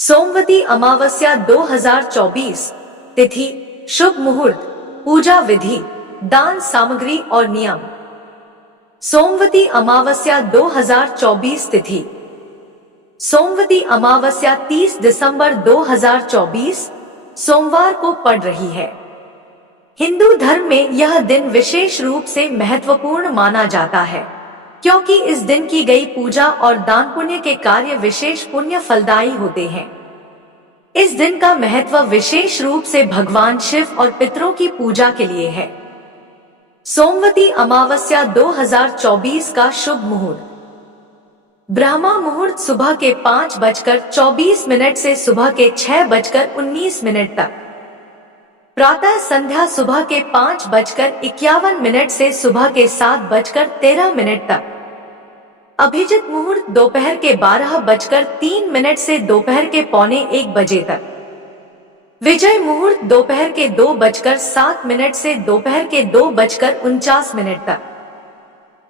सोमवती अमावस्या 2024 तिथि, शुभ मुहूर्त, पूजा विधि, दान सामग्री और नियम। सोमवती अमावस्या 2024 तिथि। सोमवती अमावस्या 30 दिसंबर 2024 सोमवार को पड़ रही है। हिंदू धर्म में यह दिन विशेष रूप से महत्वपूर्ण माना जाता है, क्योंकि इस दिन की गई पूजा और दान पुण्य के कार्य विशेष पुण्य फलदायी होते हैं। इस दिन का महत्व विशेष रूप से भगवान शिव और पितरों की पूजा के लिए है। सोमवती अमावस्या 2024 का शुभ मुहूर्त। ब्रह्मा मुहूर्त सुबह के 5:24 से सुबह के 6:19 तक। प्रातः संध्या सुबह के 5:51 से सुबह के 7:13 तक। अभिजित मुहूर्त दोपहर के 12:03 से दोपहर के 12:45 तक। विजय मुहूर्त दोपहर के 2:07 से दोपहर के 2:49 तक।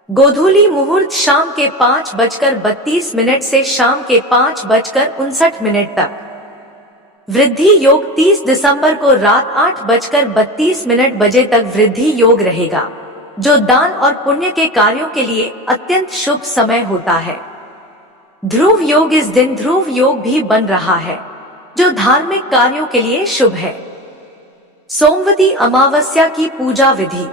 गोधूली मुहूर्त शाम के 5:32 से शाम के 5:59 तक। वृद्धि योग 30 दिसंबर को रात 8:32 बजे तक वृद्धि योग रहेगा, जो दान और पुण्य के कार्यों के लिए अत्यंत शुभ समय होता है। ध्रुव योग इस दिन ध्रुव योग भी बन रहा है, जो धार्मिक कार्यों के लिए शुभ है। सोमवती अमावस्या की पूजा विधि।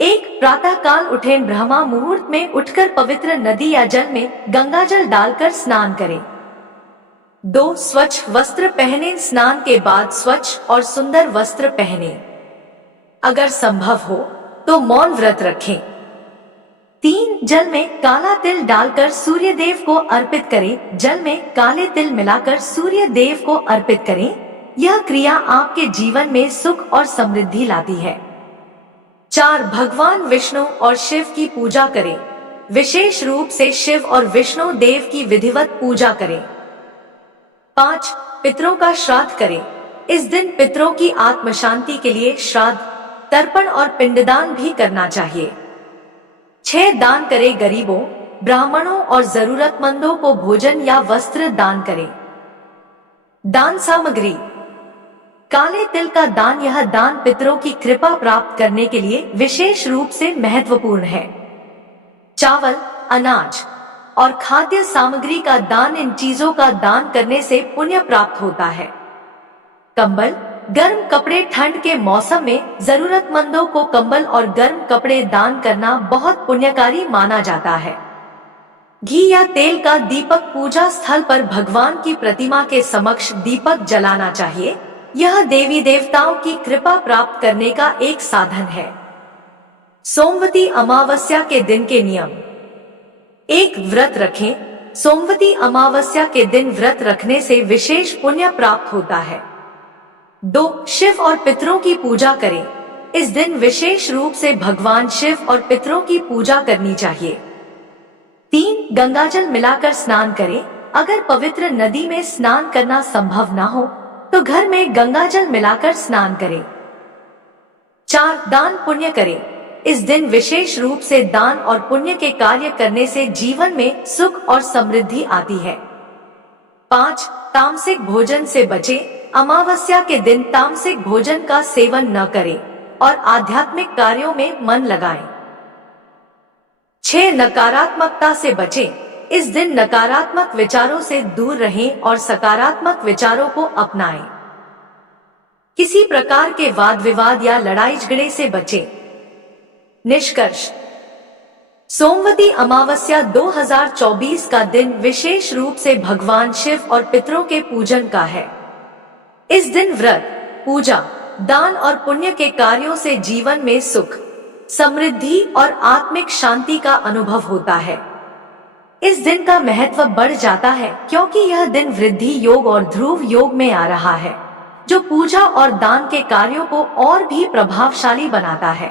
1. प्रातः काल उठें, ब्रह्मा मुहूर्त में उठकर पवित्र नदी या जल में गंगा जल डालकर स्नान करें। 2. स्वच्छ वस्त्र पहने, स्नान के बाद स्वच्छ और सुंदर वस्त्र पहने। अगर संभव हो तो मौन व्रत रखें। 3. जल में काला तिल डालकर सूर्य देव को अर्पित करें। जल में काले तिल मिलाकर सूर्य देव को अर्पित करें। यह क्रिया आपके जीवन में सुख और समृद्धि लाती है। 4. भगवान विष्णु और शिव की पूजा करें। विशेष रूप से शिव और विष्णु देव की विधिवत पूजा करें। 5. पितरों का श्राद्ध करें। इस दिन पितरों की आत्म शांति के लिए श्राद्ध, तर्पण और पिंडदान भी करना चाहिए। 6. दान करें, गरीबों, ब्राह्मणों और जरूरतमंदों को भोजन या वस्त्र दान करें। दान सामग्री। काले तिल का दान। यह दान पितरों की कृपा प्राप्त करने के लिए विशेष रूप से महत्वपूर्ण है। चावल, अनाज और खाद्य सामग्री का दान। इन चीजों का दान करने से पुण्य प्राप्त होता है। कंबल, गर्म कपड़े। ठंड के मौसम में जरूरतमंदों को कंबल और गर्म कपड़े दान करना बहुत पुण्यकारी माना जाता है। घी या तेल का दीपक। पूजा स्थल पर भगवान की प्रतिमा के समक्ष दीपक जलाना चाहिए। यह देवी देवताओं की कृपा प्राप्त करने का एक साधन है। सोमवती अमावस्या के दिन के नियम। 1. व्रत रखें। सोमवती अमावस्या के दिन व्रत रखने से विशेष पुण्य प्राप्त होता है। 2. शिव और पितरों की पूजा करें। इस दिन विशेष रूप से भगवान शिव और पितरों की पूजा करनी चाहिए। 3. गंगाजल मिलाकर स्नान करें। अगर पवित्र नदी में स्नान करना संभव न हो तो घर में गंगाजल मिलाकर स्नान करें। 4. दान पुण्य करें। इस दिन विशेष रूप से दान और पुण्य के कार्य करने से जीवन में सुख और समृद्धि आती है। 5. तामसिक भोजन से बचें। अमावस्या के दिन तामसिक भोजन का सेवन न करें और आध्यात्मिक कार्यों में मन लगाएं। 6. नकारात्मकता से बचें। इस दिन नकारात्मक विचारों से दूर रहें और सकारात्मक विचारों को अपनाएं। किसी प्रकार के वाद विवाद या लड़ाई झगड़े से बचें। निष्कर्ष। सोमवती अमावस्या 2024 का दिन विशेष रूप से भगवान शिव और पितरों के पूजन का है। इस दिन व्रत, पूजा, दान और पुण्य के कार्यों से जीवन में सुख, समृद्धि और आत्मिक शांति का अनुभव होता है। इस दिन का महत्व बढ़ जाता है क्योंकि यह दिन वृद्धि योग और ध्रुव योग में आ रहा है, जो पूजा और दान के कार्यों को और भी प्रभावशाली बनाता है।